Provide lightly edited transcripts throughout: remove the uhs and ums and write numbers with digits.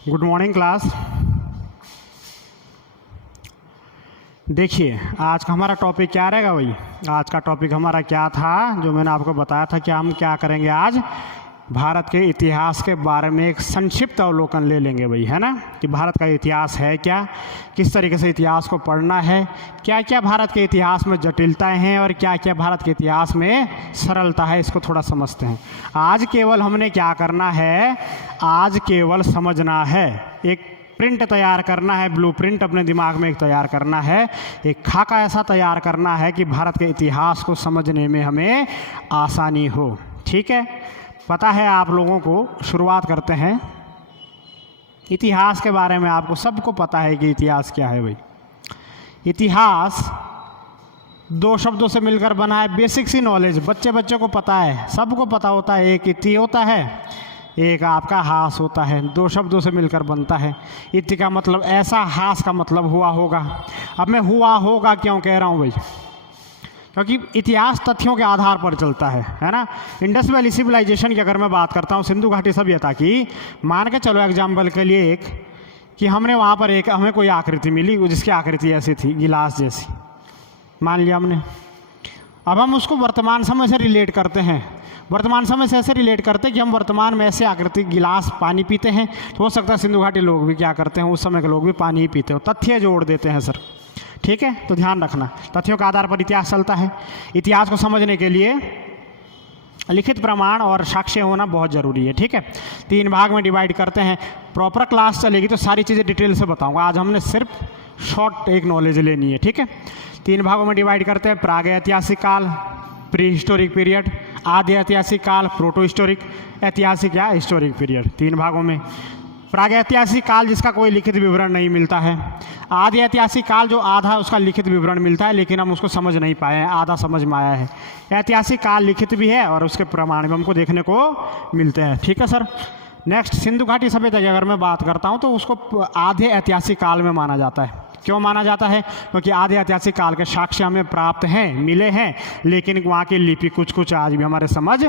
Good morning class. देखिए आज का हमारा टॉपिक क्या रहेगा भाई। आज का टॉपिक हमारा क्या था जो मैंने आपको बताया था कि हम क्या करेंगे, आज भारत के इतिहास के बारे में एक संक्षिप्त अवलोकन ले लेंगे भाई, है ना। कि भारत का इतिहास है क्या, किस तरीके से इतिहास को पढ़ना है, क्या क्या भारत के इतिहास में जटिलताएं हैं और क्या क्या भारत के इतिहास में सरलता है, इसको थोड़ा समझते हैं। आज केवल हमने क्या करना है, आज केवल समझना है, एक प्रिंट तैयार करना है, ब्लूप्रिंट अपने दिमाग में एक तैयार करना है, एक खाका ऐसा तैयार करना है कि भारत के इतिहास को समझने में हमें आसानी हो। ठीक है, पता है आप लोगों को। शुरुआत करते हैं इतिहास के बारे में। आपको सबको पता है कि इतिहास क्या है भाई। इतिहास दो शब्दों से मिलकर बना है, बेसिक सी नॉलेज, बच्चों को पता है, सबको पता होता है। एक इति होता है, एक आपका हास होता है, दो शब्दों से मिलकर बनता है। इति का मतलब ऐसा, हास का मतलब हुआ होगा। अब मैं हुआ होगा क्यों कह रहा हूँ भाई, क्योंकि इतिहास तथ्यों के आधार पर चलता है ना। इंडस वैली सिविलाइजेशन की अगर मैं बात करता हूँ, सिंधु घाटी सभ्यता की, मान के चलो एग्जाम्पल के लिए एक कि हमने वहाँ पर एक हमें कोई आकृति मिली जिसकी आकृति ऐसी थी, गिलास जैसी, मान लिया हमने। अब हम उसको वर्तमान समय से रिलेट करते हैं, वर्तमान समय से ऐसे रिलेट करते हैं कि हम वर्तमान में ऐसे आकृति गिलास पानी पीते हैं, तो हो सकता है सिंधु घाटी लोग भी क्या करते हैं, उस समय के लोग भी पानी ही पीते हो। तथ्य जोड़ देते हैं सर, ठीक है। तो ध्यान रखना, तथ्यों के आधार पर इतिहास चलता है। इतिहास को समझने के लिए लिखित प्रमाण और साक्ष्य होना बहुत ज़रूरी है, ठीक है। 3 भाग में डिवाइड करते हैं। प्रॉपर क्लास चलेगी तो सारी चीज़ें डिटेल से बताऊंगा, आज हमने सिर्फ शॉर्ट एक नॉलेज लेनी है, ठीक है। 3 भागों में डिवाइड करते हैं। प्राग ऐतिहासिक काल, प्री हिस्टोरिक पीरियड, आदि ऐतिहासिक काल, प्रोटो हिस्टोरिक, ऐतिहासिक या हिस्टोरिक पीरियड, 3 भागों में। प्राग ऐतिहासिक काल जिसका कोई लिखित विवरण नहीं मिलता है, आदि ऐतिहासिक काल जो आधा उसका लिखित विवरण मिलता है लेकिन हम उसको समझ नहीं पाए हैं, आधा समझ में आया है। ऐतिहासिक काल लिखित भी है और उसके प्रमाण भी हमको देखने को मिलते हैं, ठीक है सर। नेक्स्ट सिंधु घाटी सभ्यता की अगर मैं बात करता हूँ तो उसको आधे ऐतिहासिक काल में माना जाता है। क्यों माना जाता है? क्योंकि आधे ऐतिहासिक काल के साक्ष्य हमें प्राप्त हैं, मिले हैं, लेकिन वहाँ की लिपि कुछ आज भी हमारे समझ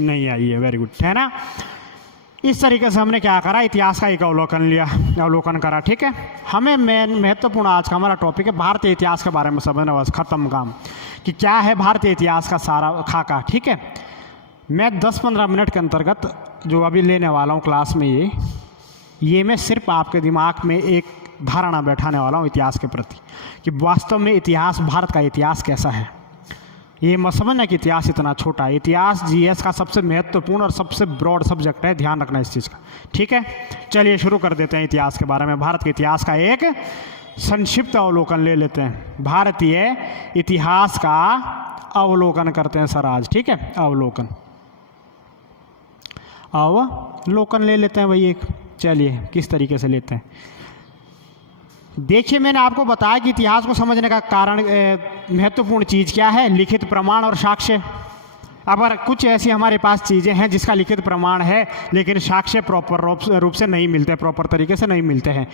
नहीं आई है। वेरी गुड, है ना। इस तरीके से हमने क्या करा, इतिहास का एक अवलोकन करा, ठीक है। हमें मेन महत्वपूर्ण आज का हमारा टॉपिक है भारतीय इतिहास के बारे में समझना, बस खत्म काम कि क्या है भारतीय इतिहास का सारा खाका, ठीक है। मैं 10-15 मिनट के अंतर्गत जो अभी लेने वाला हूँ क्लास में, ये मैं सिर्फ आपके दिमाग में एक धारणा बैठाने वाला हूँ इतिहास के प्रति कि वास्तव में इतिहास, भारत का इतिहास कैसा है। ये मत समझना कि इतिहास इतना छोटा है। इतिहास जीएस का सबसे महत्वपूर्ण और सबसे ब्रॉड सब्जेक्ट है, ध्यान रखना इस चीज़ का, ठीक है। चलिए शुरू कर देते हैं इतिहास के बारे में। भारत के इतिहास का एक संक्षिप्त अवलोकन ले लेते हैं। भारतीय इतिहास का अवलोकन करते हैं सर आज, ठीक है। अवलोकन ले लेते हैं भाई एक। चलिए किस तरीके से लेते हैं, देखिए मैंने आपको बताया कि इतिहास को समझने का कारण महत्वपूर्ण चीज़ क्या है, लिखित प्रमाण और साक्ष्य। अगर कुछ ऐसी हमारे पास चीज़ें हैं जिसका लिखित प्रमाण है लेकिन साक्ष्य प्रॉपर रूप से नहीं मिलते, प्रॉपर तरीके से नहीं मिलते हैं,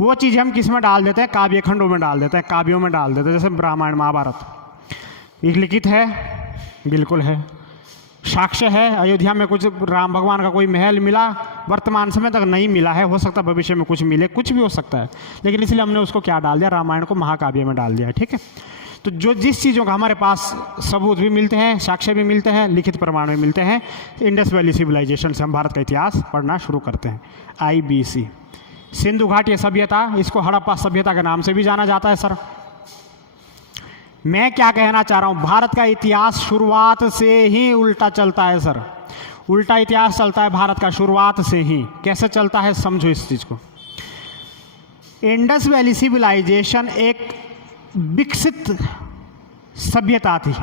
वो चीज़ हम किस में डाल देते हैं, काव्य खंडों में डाल देते हैं, काव्यों में डाल देते हैं। जैसे रामायण महाभारत एक लिखित है, बिल्कुल है, साक्ष्य है। अयोध्या में कुछ राम भगवान का कोई महल मिला, वर्तमान समय तक नहीं मिला है, हो सकता है भविष्य में कुछ मिले, कुछ भी हो सकता है, लेकिन इसलिए हमने उसको क्या डाल दिया, रामायण को महाकाव्य में डाल दिया है, ठीक है। तो जो जिस चीज़ों का हमारे पास सबूत भी मिलते हैं, साक्ष्य भी मिलते हैं, लिखित प्रमाण भी मिलते हैं, इंडस वैली सिविलाइजेशन से हम भारत का इतिहास पढ़ना शुरू करते हैं। IBC, सिंधु घाटी सभ्यता, इसको हड़प्पा सभ्यता के नाम से भी जाना जाता है सर। मैं क्या कहना चाह रहा हूँ, भारत का इतिहास शुरुआत से ही उल्टा चलता है सर, उल्टा इतिहास चलता है भारत का शुरुआत से ही। कैसे चलता है समझो इस चीज़ को। इंडस वैली सिविलाइजेशन एक विकसित सभ्यता थी,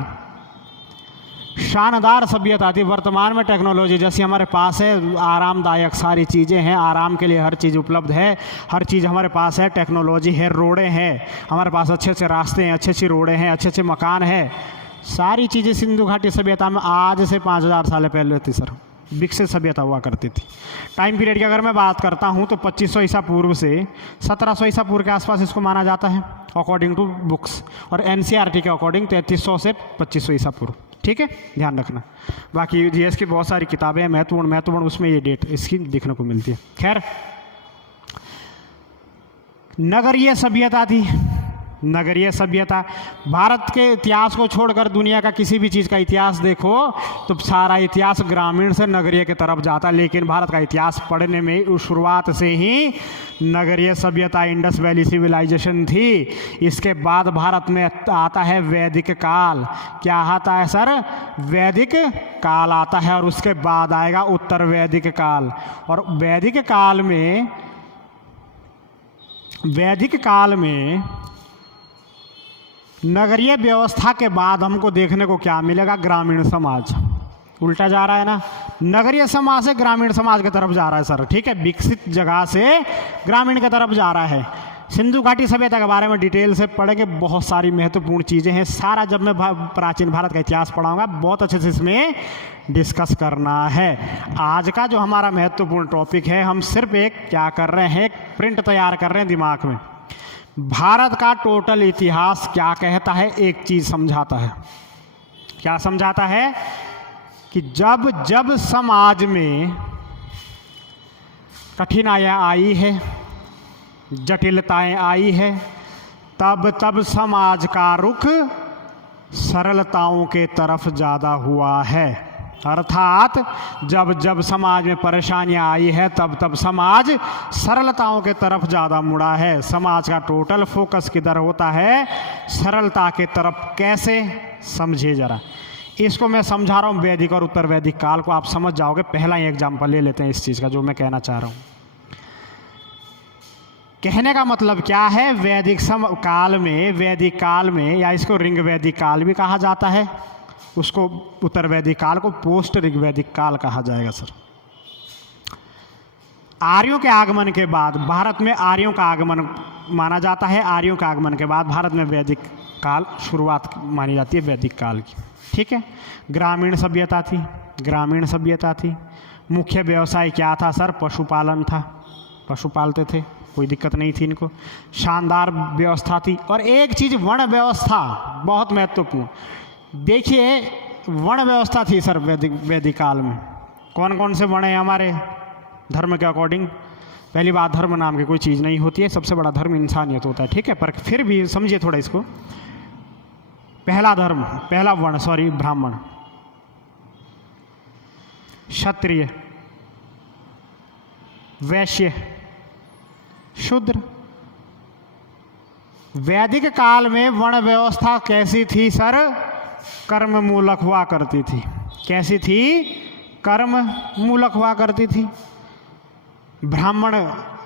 शानदार सभ्यता थी। वर्तमान में टेक्नोलॉजी जैसी हमारे पास है, आरामदायक सारी चीज़ें हैं, आराम के लिए हर चीज़ उपलब्ध है, हर चीज़ हमारे पास है, टेक्नोलॉजी है, रोडें हैं हमारे पास, अच्छे अच्छे रास्ते हैं, अच्छे अच्छे रोडें हैं, अच्छे अच्छे मकान हैं, सारी चीज़ें सिंधु घाटी सभ्यता में आज से 5000 साल पहले थी सर, विकसित सभ्यता हुआ करती थी। टाइम पीरियड की अगर मैं बात करता हूँ तो 2500 ईसा पूर्व से 1700 ईसा पूर्व के आसपास इसको माना जाता है अकॉर्डिंग टू बुक्स, और NCERT के अकॉर्डिंग 3300 से 2500 ईसा पूर्व, ठीक है, ध्यान रखना। बाकी जीएस की बहुत सारी किताबें हैं महत्वपूर्ण, उसमें ये डेट इसकी देखने को मिलती है। खैर, नगरीय सभ्यता थी। नगरीय सभ्यता, भारत के इतिहास को छोड़कर दुनिया का किसी भी चीज़ का इतिहास देखो तो सारा इतिहास ग्रामीण से नगरीय की तरफ जाता, लेकिन भारत का इतिहास पढ़ने में उस शुरुआत से ही नगरीय सभ्यता, इंडस वैली सिविलाइजेशन थी। इसके बाद भारत में आता है वैदिक काल। क्या आता है सर? वैदिक काल आता है, और उसके बाद आएगा उत्तर वैदिक काल। और वैदिक काल में नगरीय व्यवस्था के बाद हमको देखने को क्या मिलेगा? ग्रामीण समाज। उल्टा जा रहा है ना, नगरीय समाज से ग्रामीण समाज की तरफ जा रहा है सर, ठीक है, विकसित जगह से ग्रामीण की तरफ जा रहा है। सिंधु घाटी सभ्यता के बारे में डिटेल से पढ़ेंगे, बहुत सारी महत्वपूर्ण चीज़ें हैं। सारा जब मैं प्राचीन भारत का इतिहास पढ़ाऊंगा बहुत अच्छे से इसमें डिस्कस करना है। आज का जो हमारा महत्वपूर्ण टॉपिक है, हम सिर्फ एक क्या कर रहे हैं, एक प्रिंट तैयार कर रहे हैं दिमाग में। भारत का टोटल इतिहास क्या कहता है? एक चीज़ समझाता है। क्या समझाता है? कि जब जब समाज में कठिनाइयाँ आई है, जटिलताएं आई है, तब तब समाज का रुख सरलताओं के तरफ ज़्यादा हुआ है। अर्थात जब जब समाज में परेशानियां आई है, तब तब समाज सरलताओं के तरफ ज़्यादा मुड़ा है। समाज का टोटल फोकस किधर होता है? सरलता के तरफ। कैसे? समझिए ज़रा, इसको मैं समझा रहा हूँ वैदिक और उत्तर वैदिक काल को, आप समझ जाओगे। पहला ही एग्जाम्पल ले लेते हैं इस चीज़ का जो मैं कहना चाह रहा हूँ। कहने का मतलब क्या है? वैदिक काल में या इसको ऋग वैदिक काल भी कहा जाता है, उसको उत्तर वैदिक काल को पोस्ट ऋग वैदिक काल कहा जाएगा सर। आर्यों के आगमन के बाद भारत में आर्यों का आगमन माना जाता है। आर्यों के आगमन के बाद भारत में वैदिक काल शुरुआत मानी जाती है वैदिक काल की, ठीक है। ग्रामीण सभ्यता थी। मुख्य व्यवसाय क्या था सर? पशुपालन था, पशु पालते थे, कोई दिक्कत नहीं थी इनको। शानदार व्यवस्था थी। और एक चीज़ वर्ण व्यवस्था, बहुत महत्वपूर्ण। देखिए, वर्ण व्यवस्था थी सर वैदिक काल में। कौन कौन से वर्ण हैं हमारे धर्म के अकॉर्डिंग? पहली बात, धर्म नाम की कोई चीज़ नहीं होती है, सबसे बड़ा धर्म इंसानियत होता है, ठीक है। पर फिर भी समझिए थोड़ा इसको। पहला वर्ण ब्राह्मण, क्षत्रिय, वैश्य, शूद्र। वैदिक काल में वर्ण व्यवस्था कैसी थी सर? कर्म मूलक हुआ करती थी। कैसी थी? कर्म मूलक हुआ करती थी। ब्राह्मण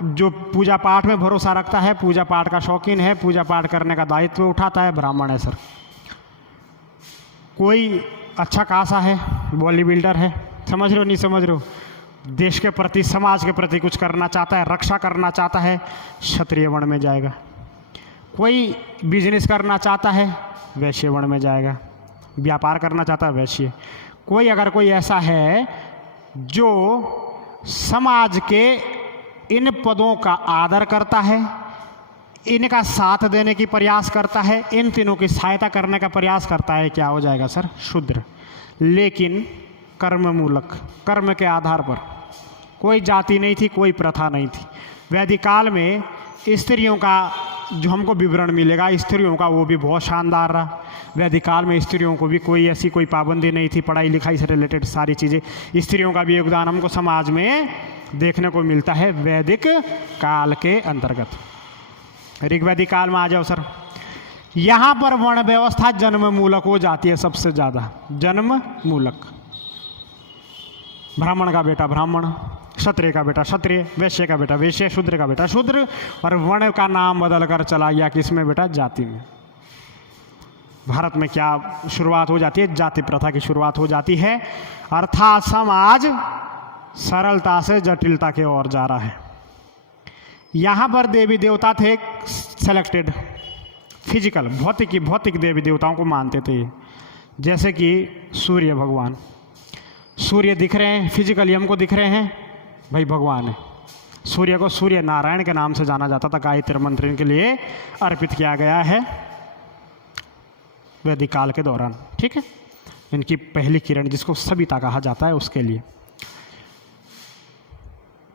जो पूजा पाठ में भरोसा रखता है, पूजा पाठ का शौकीन है, पूजा पाठ करने का दायित्व उठाता है, ब्राह्मण है सर। कोई अच्छा खासा है, बॉडी बिल्डर है, समझ रहे हो नहीं समझ रहे हो, देश के प्रति, समाज के प्रति कुछ करना चाहता है, रक्षा करना चाहता है, क्षत्रिय वर्ण में जाएगा। कोई बिजनेस करना चाहता है, वैश्य वर्ण में जाएगा। व्यापार करना चाहता है, वैश्य। कोई ऐसा है जो समाज के इन पदों का आदर करता है, इनका साथ देने की प्रयास करता है, इन तीनों की सहायता करने का प्रयास करता है, क्या हो जाएगा सर? शूद्र। लेकिन कर्म मूलक, कर्म के आधार पर। कोई जाति नहीं थी, कोई प्रथा नहीं थी। वैदिक काल में स्त्रियों का जो हमको विवरण मिलेगा, स्त्रियों का, वो भी बहुत शानदार रहा। वैदिक काल में स्त्रियों को भी कोई पाबंदी नहीं थी, पढ़ाई लिखाई से रिलेटेड सारी चीज़ें। स्त्रियों का भी योगदान हमको समाज में देखने को मिलता है वैदिक काल के अंतर्गत। ऋग्वैदिक काल में आ जाओ सर। यहाँ पर वर्ण व्यवस्था जन्म मूलक हो जाती है सबसे ज़्यादा, जन्म मूलक। ब्राह्मण का बेटा ब्राह्मण, क्षत्रिय का बेटा क्षत्रिय, वैश्य का बेटा वैश्य, शूद्र का बेटा शूद्र। और वर्ण का नाम बदल कर चला गया किसमें बेटा? जाति में। भारत में क्या शुरुआत हो जाती है? जाति प्रथा की शुरुआत हो जाती है। अर्थात समाज सरलता से जटिलता की ओर जा रहा है। यहाँ पर देवी देवता थे सेलेक्टेड, फिजिकल, भौतिक देवी देवताओं को मानते थे। जैसे कि सूर्य भगवान, सूर्य दिख रहे हैं, फिजिकली हमको दिख रहे हैं, भाई भगवान है। सूर्य को सूर्य नारायण के नाम से जाना जाता था, गायत्री मंत्र के लिए अर्पित किया गया है वैदिक काल के दौरान, ठीक है। इनकी पहली किरण जिसको सविता कहा जाता है उसके लिए।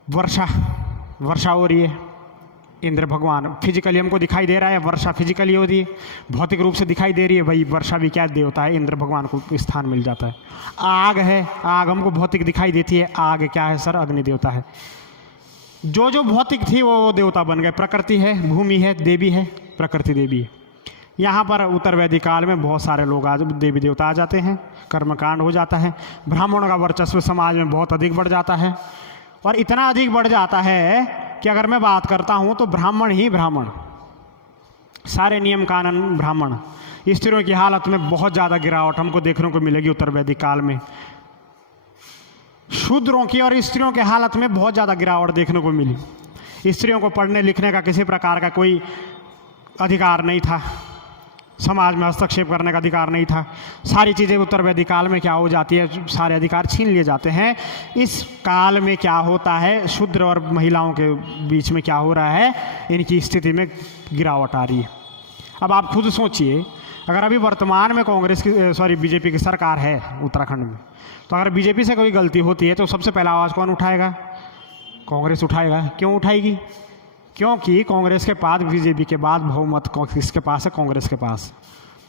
वर्षा हो रही है, इंद्र भगवान फिजिकली हमको दिखाई दे रहा है, वर्षा फिजिकली हो रही है, भौतिक रूप से दिखाई दे रही है। भाई वर्षा भी क्या देवता है, इंद्र भगवान को स्थान मिल जाता है। आग है, आग हमको भौतिक दिखाई देती है, आग क्या है सर, अग्नि देवता है। जो भौतिक थी वो देवता बन गए। प्रकृति है, भूमि है, देवी है, प्रकृति देवी है। यहाँ पर उत्तर वैदिक काल में बहुत सारे लोग आज देवी देवता आ जाते हैं, कर्मकांड हो जाता है, ब्राह्मणों का वर्चस्व समाज में बहुत अधिक बढ़ जाता है। और इतना अधिक बढ़ जाता है कि अगर मैं बात करता हूँ तो ब्राह्मण ही ब्राह्मण, सारे नियम कानून ब्राह्मण। स्त्रियों की हालत में बहुत ज़्यादा गिरावट हमको देखने को मिलेगी उत्तर वैदिक काल में। शूद्रों की और स्त्रियों के हालत में बहुत ज़्यादा गिरावट देखने को मिली। स्त्रियों को पढ़ने लिखने का किसी प्रकार का कोई अधिकार नहीं था, समाज में हस्तक्षेप करने का अधिकार नहीं था। सारी चीज़ें उत्तर वैदिक काल में क्या हो जाती है, सारे अधिकार छीन लिए जाते हैं। इस काल में क्या होता है, शूद्र और महिलाओं के बीच में क्या हो रहा है, इनकी स्थिति में गिरावट आ रही है। अब आप खुद सोचिए, अगर अभी वर्तमान में बीजेपी की सरकार है उत्तराखंड में, तो अगर बीजेपी से कोई गलती होती है तो सबसे पहला आवाज़ कौन उठाएगा, कांग्रेस उठाएगा। क्यों उठाएगी, क्योंकि कांग्रेस के बाद, बीजेपी के बाद बहुमत किसके पास है, कांग्रेस के पास।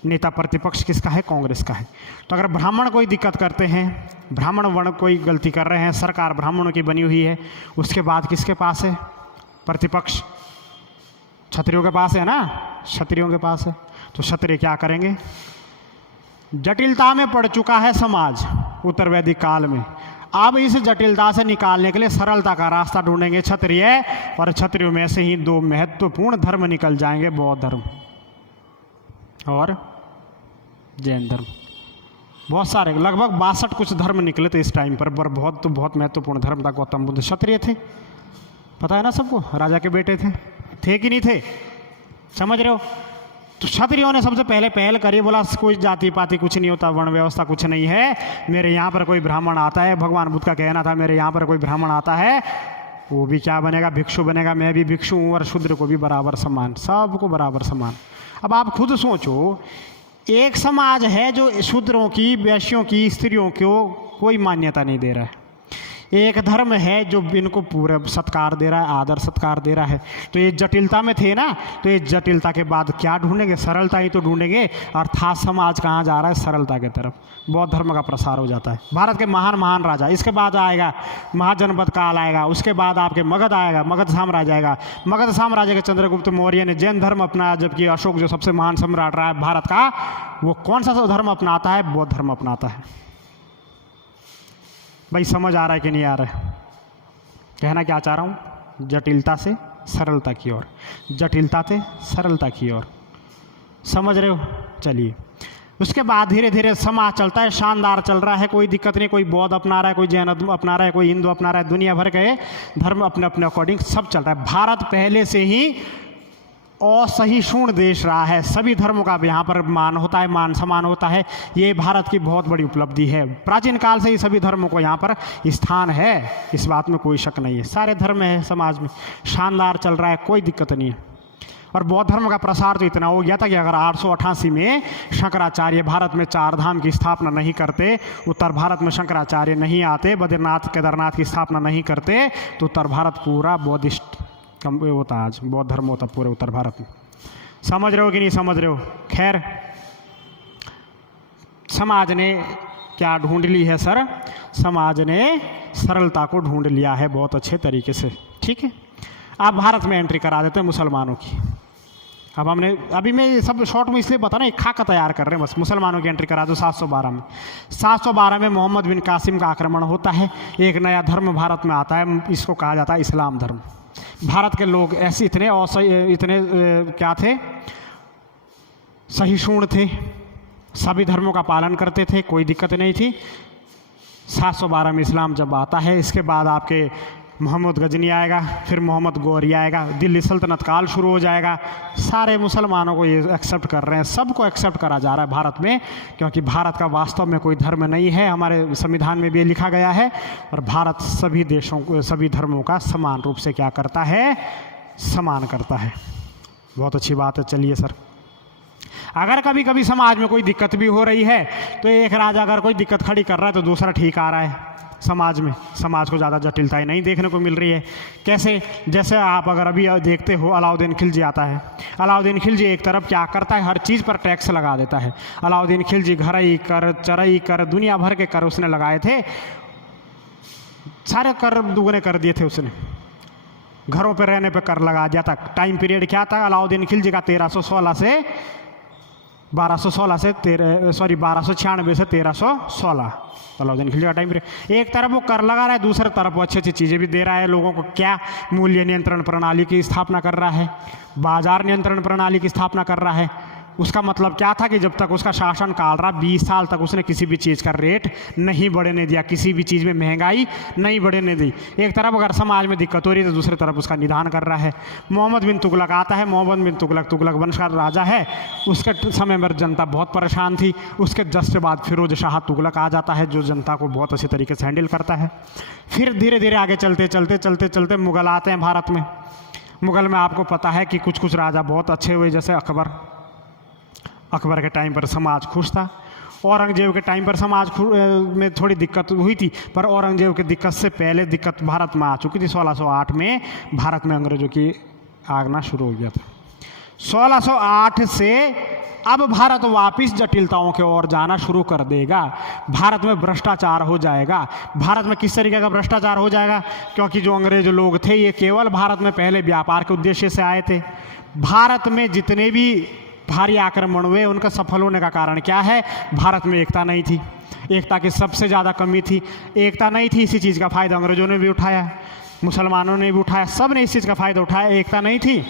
नेता प्रतिपक्ष किसका है, कांग्रेस का है। तो अगर ब्राह्मण कोई दिक्कत करते हैं, ब्राह्मण वर्ण कोई गलती कर रहे हैं, सरकार ब्राह्मणों की बनी हुई है, उसके बाद किसके पास है, प्रतिपक्ष क्षत्रियों के पास है ना, क्षत्रियों के पास है। तो क्षत्रिय क्या करेंगे, जटिलता में पड़ चुका है समाज उत्तर वैदिक काल में। अब इस जटिलता से निकालने के लिए सरलता का रास्ता ढूंढेंगे क्षत्रिय, और क्षत्रियों में से ही दो महत्वपूर्ण धर्म निकल जाएंगे, बौद्ध धर्म और जैन धर्म। बहुत सारे, लगभग 62 कुछ धर्म निकले थे इस टाइम पर बहुत महत्वपूर्ण धर्म था। गौतम बुद्ध क्षत्रिय थे, पता है ना सबको, राजा के बेटे थे कि नहीं थे, समझ रहे हो। तो क्षत्रियों ने सबसे पहले पहल करी, बोला कोई जाति पाति कुछ नहीं होता, वर्ण व्यवस्था कुछ नहीं है, मेरे यहाँ पर कोई ब्राह्मण आता है, भगवान बुद्ध का कहना था मेरे यहाँ पर कोई ब्राह्मण आता है वो भी क्या बनेगा, भिक्षु बनेगा, मैं भी भिक्षु हूँ, और शूद्र को भी बराबर सम्मान, सबको बराबर सम्मान। अब आप खुद सोचो, एक समाज है जो शूद्रों की, वैश्यों की, स्त्रियों को कोई मान्यता नहीं दे रहा है, एक धर्म है जो इनको पूरा सत्कार दे रहा है, आदर सत्कार दे रहा है। तो ये जटिलता में थे ना, तो ये जटिलता के बाद क्या ढूंढेंगे, सरलता ही तो ढूंढेंगे। अर्थात समाज कहाँ जा रहा है, सरलता की तरफ। बौद्ध धर्म का प्रसार हो जाता है। भारत के महान राजा, इसके बाद आएगा महाजनपद काल आएगा, उसके बाद आपके मगध आएगा, मगध साम्राज्य आएगा। मगध साम्राज्य के चंद्रगुप्त मौर्य ने जैन धर्म अपनाया, जबकि अशोक जो सबसे महान सम्राट रहा है भारत का, वो कौन सा धर्म अपनाता है, बौद्ध धर्म अपनाता है। भाई समझ आ रहा है कि नहीं आ रहा है, कहना क्या चाह रहा हूँ, जटिलता से सरलता की ओर, जटिलता से सरलता की ओर, समझ रहे हो। चलिए, उसके बाद धीरे धीरे समाज चलता है, शानदार चल रहा है, कोई दिक्कत नहीं, कोई बौद्ध अपना रहा है, कोई जैन अपना रहा है, कोई हिंदू अपना रहा है, दुनिया भर के धर्म अपने अपने अकॉर्डिंग सब चल रहा है। भारत पहले से ही असहिष्णु देश रहा है, सभी धर्मों का यहाँ पर मान होता है, मान सम्मान होता है, ये भारत की बहुत बड़ी उपलब्धि है। प्राचीन काल से ही सभी धर्मों को यहाँ पर स्थान है, इस बात में कोई शक नहीं है। सारे धर्म है समाज में, शानदार चल रहा है, कोई दिक्कत नहीं है। और बौद्ध धर्म का प्रसार तो इतना हो गया था कि अगर 888 में शंकराचार्य भारत में 4 धाम की स्थापना नहीं करते, उत्तर भारत में शंकराचार्य नहीं आते, बद्रीनाथ केदारनाथ की स्थापना नहीं करते, तो उत्तर भारत पूरा बौद्धिस्ट होता, आज बौद्ध धर्म होता पूरे उत्तर भारत में। समझ रहे हो कि नहीं समझ रहे हो। खैर, समाज ने क्या ढूंढ ली है सर, समाज ने सरलता को ढूंढ लिया है बहुत अच्छे तरीके से। ठीक है, आप भारत में एंट्री करा देते हैं मुसलमानों की। अब हमने अभी मैं सब शॉर्ट में इसलिए बता रहा हूँ, एक खाका तैयार कर रहे हैं बस। मुसलमानों की एंट्री करा दो 712 में। 712 में मोहम्मद बिन कासिम का आक्रमण होता है, एक नया धर्म भारत में आता है, इसको कहा जाता है इस्लाम धर्म। भारत के लोग ऐसे इतने क्या थे, सहिष्णु थे, सभी धर्मों का पालन करते थे, कोई दिक्कत नहीं थी। 712 में इस्लाम जब आता है, इसके बाद आपके मोहम्मद गजनी आएगा, फिर मोहम्मद गौरी आएगा, दिल्ली सल्तनत काल शुरू हो जाएगा। सारे मुसलमानों को ये एक्सेप्ट कर रहे हैं, सबको एक्सेप्ट करा जा रहा है भारत में, क्योंकि भारत का वास्तव में कोई धर्म नहीं है, हमारे संविधान में भी ये लिखा गया है। और भारत सभी देशों को, सभी धर्मों का समान रूप से क्या करता है, सम्मान करता है। बहुत अच्छी बात है। चलिए सर, अगर कभी कभी समाज में कोई दिक्कत भी हो रही है तो एक राजा अगर कोई दिक्कत खड़ी कर रहा है तो दूसरा ठीक आ रहा है समाज में, समाज को ज़्यादा जटिलताएं नहीं देखने को मिल रही है। कैसे? जैसे आप अगर अभी देखते हो अलाउद्दीन खिलजी आता है, अलाउद्दीन खिलजी एक तरफ क्या करता है, हर चीज़ पर टैक्स लगा देता है। अलाउद्दीन खिलजी घरई कर, चरई कर, दुनिया भर के कर उसने लगाए थे, सारे कर दुगने कर दिए थे उसने, घरों पे रहने पे कर लगा दिया था। टाइम पीरियड क्या था अलाउद्दीन खिलजी का? 1296 से 1296 से 1316 अलाउद्दीन खिलजी का टाइम पीरियड। एक तरफ वो कर लगा रहा है, दूसरी तरफ वो अच्छी अच्छी चीज़ें भी दे रहा है लोगों को। क्या? मूल्य नियंत्रण प्रणाली की स्थापना कर रहा है, बाजार नियंत्रण प्रणाली की स्थापना कर रहा है। उसका मतलब क्या था कि जब तक उसका शासन काल रहा 20 साल तक उसने किसी भी चीज़ का रेट नहीं बढ़ने दिया, किसी भी चीज़ में महंगाई नहीं बढ़ने दी। एक तरफ अगर समाज में दिक्कत हो रही है तो दूसरी तरफ उसका निदान कर रहा है। मोहम्मद बिन तुगलक आता है, मोहम्मद बिन तुगलक तुगलक वंश का राजा है, उसके समय में जनता बहुत परेशान थी। उसके जस्ट बाद फिरोज शाह तुगलक आ जाता है जो जनता को बहुत अच्छे तरीके से हैंडल करता है। फिर धीरे धीरे आगे चलते चलते चलते चलते मुग़ल आते हैं भारत में। मुग़ल में आपको पता है कि कुछ कुछ राजा बहुत अच्छे हुए, जैसे अकबर के टाइम पर समाज खुश था। औरंगजेब के टाइम पर समाज में थोड़ी दिक्कत हुई थी, पर औरंगजेब की दिक्कत से पहले दिक्कत भारत में आ चुकी थी। 1608 में भारत में अंग्रेजों की आगना शुरू हो गया था। 1608 से अब भारत वापस जटिलताओं की ओर जाना शुरू कर देगा। भारत में भ्रष्टाचार हो जाएगा। भारत में किस तरीके का भ्रष्टाचार हो जाएगा? क्योंकि जो अंग्रेज लोग थे ये केवल भारत में पहले व्यापार के उद्देश्य से आए थे। भारत में जितने भी भारी आक्रमण हुए उनका सफल होने का कारण क्या है? भारत में एकता नहीं थी, एकता की सबसे ज़्यादा कमी थी। एकता नहीं थी, इसी चीज़ का फ़ायदा अंग्रेजों ने भी उठाया, मुसलमानों ने भी उठाया, सब ने इस चीज़ का फ़ायदा उठाया। एकता नहीं थी।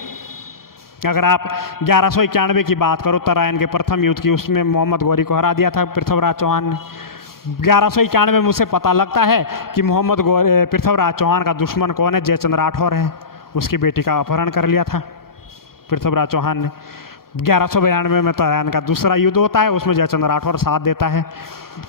अगर आप 1191 की बात करो, तराइन के प्रथम युद्ध की, उसमें मोहम्मद गौरी को हरा दिया था पृथ्वीराज चौहान ने। 1191 में मुझसे पता लगता है कि पृथ्वीराज चौहान का दुश्मन कौन है? जयचंद्र राठौर है। उसकी बेटी का अपहरण कर लिया था पृथ्वीराज चौहान ने। 1192 में तराइन का दूसरा युद्ध होता है, उसमें जयचंद्र राठौर साथ देता है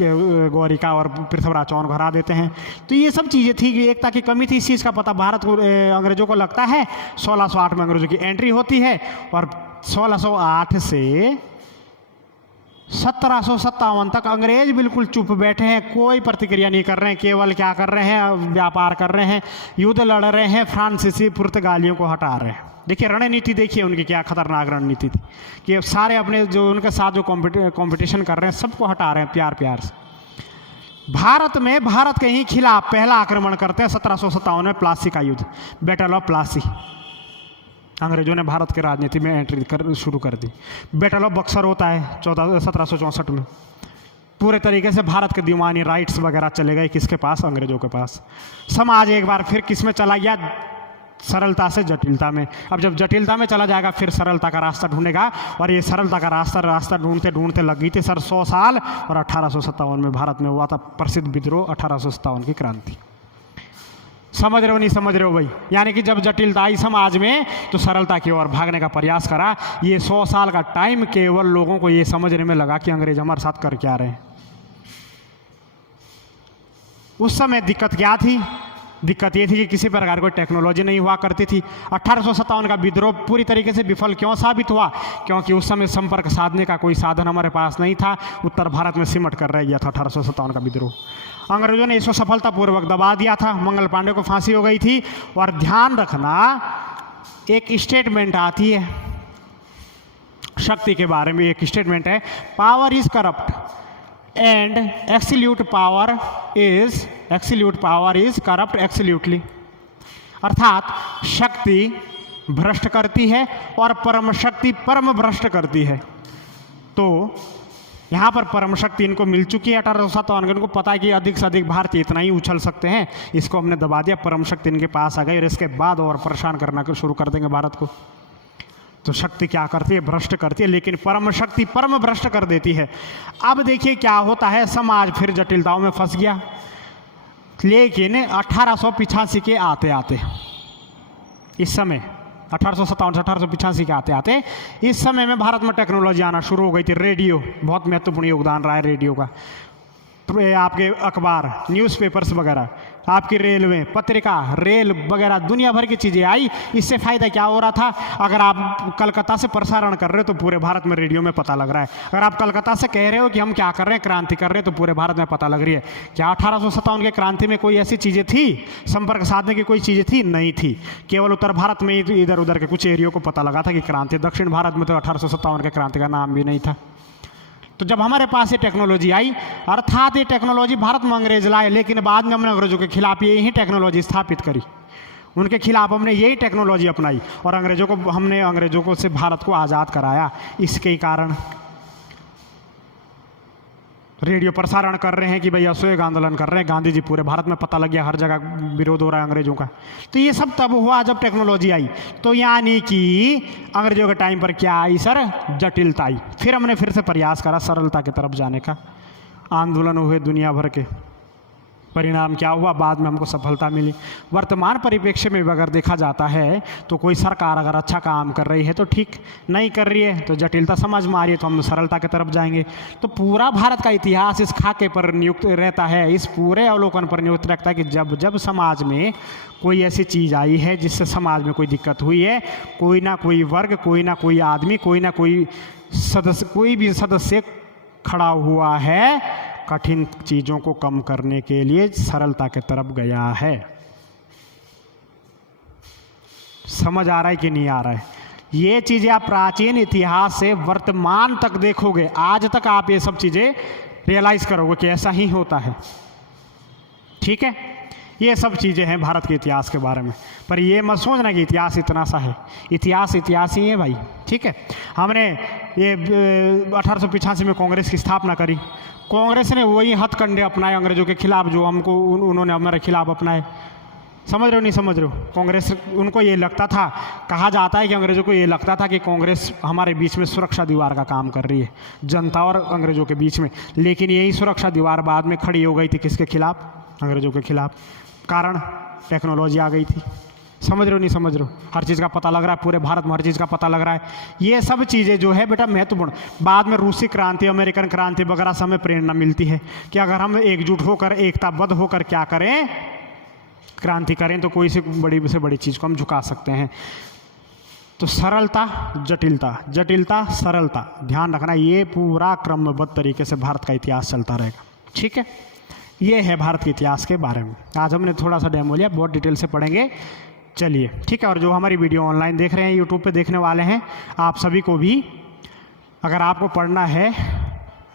गौरी का और पृथ्वीराज चौहान को हरा देते हैं। तो ये सब चीज़ें थी कि एकता की कमी थी। इस चीज़ का पता भारत को अंग्रेजों को लगता है। 1608 में अंग्रेजों की एंट्री होती है और 1608 से 1757 तक अंग्रेज बिल्कुल चुप बैठे हैं, कोई प्रतिक्रिया नहीं कर रहे हैं। केवल क्या कर रहे हैं? व्यापार कर रहे हैं, युद्ध लड़ रहे हैं, फ्रांसीसी पुर्तगालियों को हटा रहे हैं। देखिए रणनीति, देखिए उनकी क्या खतरनाक रणनीति थी कि सारे अपने जो उनके साथ जो कंपटीशन कर रहे हैं सबको हटा रहे हैं प्यार प्यार से। भारत के ही खिलाफ पहला आक्रमण करते हैं 1757 में, प्लासी का युद्ध, बैटल ऑफ प्लासी। अंग्रेजों ने भारत के राजनीति में एंट्री शुरू कर दी। बैटल ऑफ बक्सर होता है 1764 में। पूरे तरीके से भारत के दीवानी राइट्स वगैरह चले गए किसके पास? अंग्रेजों के पास। समाज एक बार फिर किस में चला गया? सरलता से जटिलता में। अब जब जटिलता में चला जाएगा फिर सरलता का रास्ता ढूंढेगा, और ये सरलता का रास्ता ढूंढते ढूंढते लग गई थी 100 साल। और 1857 में भारत में हुआ था प्रसिद्ध विद्रोह, 1857 की क्रांति। समझ रहे हो नहीं समझ रहे हो भाई? यानी कि जब जटिलता आई समाज में तो सरलता की ओर भागने का प्रयास करा। ये 100 साल का टाइम केवल लोगों को ये समझने में लगा कि अंग्रेज हमारे साथ कर क्या रहे हैं। उस समय दिक्कत क्या थी? दिक्कत ये थी कि किसी प्रकार कोई टेक्नोलॉजी नहीं हुआ करती थी। 1857 का विद्रोह पूरी तरीके से विफल क्यों साबित हुआ? क्योंकि उस समय संपर्क साधने का कोई साधन हमारे पास नहीं था। उत्तर भारत में सिमट कर रह गया था 1857 का विद्रोह। अंग्रेजों ने इसको सफलतापूर्वक दबा दिया था। मंगल पांडे को फांसी हो गई थी। और ध्यान रखना, एक स्टेटमेंट आती है शक्ति के बारे में, एक स्टेटमेंट है, power is corrupt and absolute power is corrupt absolutely. अर्थात शक्ति भ्रष्ट करती है और परम शक्ति परम भ्रष्ट करती है। तो यहाँ पर परम शक्ति इनको मिल चुकी है 1857। इनको पता है कि अधिक से अधिक भारतीय इतना ही उछल सकते हैं, इसको हमने दबा दिया, परम शक्ति इनके पास आ गई और इसके बाद और परेशान करना शुरू कर देंगे भारत को। तो शक्ति क्या करती है? भ्रष्ट करती है, लेकिन परम शक्ति परम भ्रष्ट कर देती है। अब देखिए क्या होता है, समाज फिर जटिलताओं में फंस गया। लेकिन 1885 के आते आते, इस समय 1857 से 1885 के आते आते इस समय में भारत में टेक्नोलॉजी आना शुरू हो गई थी। रेडियो बहुत महत्वपूर्ण योगदान रहा है रेडियो का। तो आपके अखबार, न्यूज़पेपर्स वगैरह, आपकी रेलवे, पत्रिका, रेल वगैरह दुनिया भर की चीज़ें आई। इससे फ़ायदा क्या हो रहा था? अगर आप कलकत्ता से प्रसारण कर रहे हो तो पूरे भारत में रेडियो में पता लग रहा है। अगर आप कलकत्ता से कह रहे हो कि हम क्या कर रहे हैं, क्रांति कर रहे हैं, तो पूरे भारत में पता लग रही है। क्या 1857 के क्रांति में कोई ऐसी चीज़ें थी, संपर्क साधने की कोई चीज़ें थी? नहीं थी। केवल उत्तर भारत में ही इधर उधर के कुछ एरियो को पता लगा था कि क्रांति। दक्षिण भारत में तो 1857 के क्रांति का नाम भी नहीं था। तो जब हमारे पास ये टेक्नोलॉजी आई, अर्थात ये टेक्नोलॉजी भारत में अंग्रेज लाए, लेकिन बाद में हमने अंग्रेजों के खिलाफ यही टेक्नोलॉजी स्थापित करी। उनके खिलाफ हमने यही टेक्नोलॉजी अपनाई और अंग्रेजों को से भारत को आज़ाद कराया। इसके कारण रेडियो प्रसारण कर रहे हैं कि भैया असहयोग आंदोलन कर रहे हैं, गांधी जी, पूरे भारत में पता लग गया, हर जगह विरोध हो रहा है अंग्रेजों का। तो ये सब तब हुआ जब टेक्नोलॉजी आई। तो यानी कि अंग्रेजों के टाइम पर क्या आई सर? जटिलता आई। फिर हमने फिर से प्रयास करा सरलता की तरफ जाने का। आंदोलन हुए दुनिया भर के, परिणाम क्या हुआ? बाद में हमको सफलता मिली। वर्तमान परिप्रेक्ष्य में अगर देखा जाता है तो कोई सरकार अगर अच्छा काम कर रही है तो ठीक, नहीं कर रही है तो जटिलता समझ में आ रही है तो हम सरलता की तरफ जाएंगे। तो पूरा भारत का इतिहास इस खाके पर नियुक्त रहता है, इस पूरे अवलोकन पर नियुक्त रखता है कि जब जब समाज में कोई ऐसी चीज़ आई है जिससे समाज में कोई दिक्कत हुई है, कोई ना कोई वर्ग, कोई ना कोई आदमी, कोई ना कोई सदस्य, कोई भी सदस्य खड़ा हुआ है कठिन चीज़ों को कम करने के लिए, सरलता की तरफ गया है। समझ आ रहा है कि नहीं आ रहा है? ये चीज़ें आप प्राचीन इतिहास से वर्तमान तक देखोगे, आज तक आप ये सब चीज़ें रियलाइज़ करोगे कि ऐसा ही होता है। ठीक है, ये सब चीज़ें हैं भारत के इतिहास के बारे में। पर ये मत सोचना कि इतिहास इतना सा है, इतिहास इतिहास ही है भाई। ठीक है, हमने ये 1885 में कांग्रेस की स्थापना करी। कांग्रेस ने वही हथकंडे अपनाए अंग्रेजों के खिलाफ जो उन्होंने हमारे खिलाफ अपनाए। समझ रहे हो नहीं समझ रहे हो? कांग्रेस, उनको ये लगता था, कहा जाता है कि अंग्रेजों को ये लगता था कि कांग्रेस हमारे बीच में सुरक्षा दीवार का काम कर रही है, जनता और अंग्रेजों के बीच में। लेकिन यही सुरक्षा दीवार बाद में खड़ी हो गई थी किसके खिलाफ? अंग्रेजों के खिलाफ। कारण टेक्नोलॉजी आ गई थी। समझ रहे हो नहीं समझ रहे हो? हर चीज़ का पता लग रहा है, पूरे भारत में हर चीज़ का पता लग रहा है। ये सब चीज़ें जो है बेटा महत्वपूर्ण, बाद में रूसी क्रांति, अमेरिकन क्रांति वगैरह से हमें प्रेरणा मिलती है कि अगर हम एकजुट होकर, एकताबद्ध होकर क्या करें, क्रांति करें, तो कोई से बड़ी चीज़ को हम झुका सकते हैं। तो सरलता, जटिलता, जटिलता, सरलता, ध्यान रखना, ये पूरा क्रमबद्ध तरीके से भारत का इतिहास चलता रहेगा। ठीक है, ये है भारत के इतिहास के बारे में। आज हमने थोड़ा सा डेमो लिया, बहुत डिटेल से पढ़ेंगे। चलिए ठीक है, और जो हमारी वीडियो ऑनलाइन देख रहे हैं, यूट्यूब पे देखने वाले हैं, आप सभी को भी अगर आपको पढ़ना है,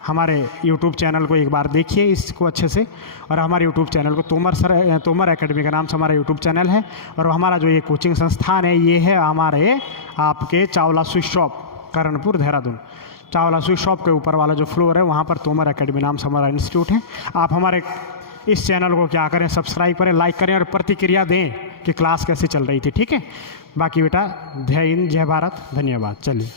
हमारे यूट्यूब चैनल को एक बार देखिए इसको अच्छे से। और हमारे यूट्यूब चैनल को तोमर एकेडमी के नाम से हमारा यूट्यूब चैनल है। और हमारा जो ये कोचिंग संस्थान है, ये है हमारे आपके Chawla sweet shop, Karanpur, Dehradun. Chawla sweet shop के ऊपर वाला जो फ्लोर है, वहाँ पर तोमर एकेडमी नाम से हमारा इंस्टीट्यूट है। आप हमारे इस चैनल को क्या करें, सब्सक्राइब करें, लाइक करें और प्रतिक्रिया दें कि क्लास कैसे चल रही थी। ठीक है, बाकी बेटा जय हिंद, जय भारत, धन्यवाद। चलिए।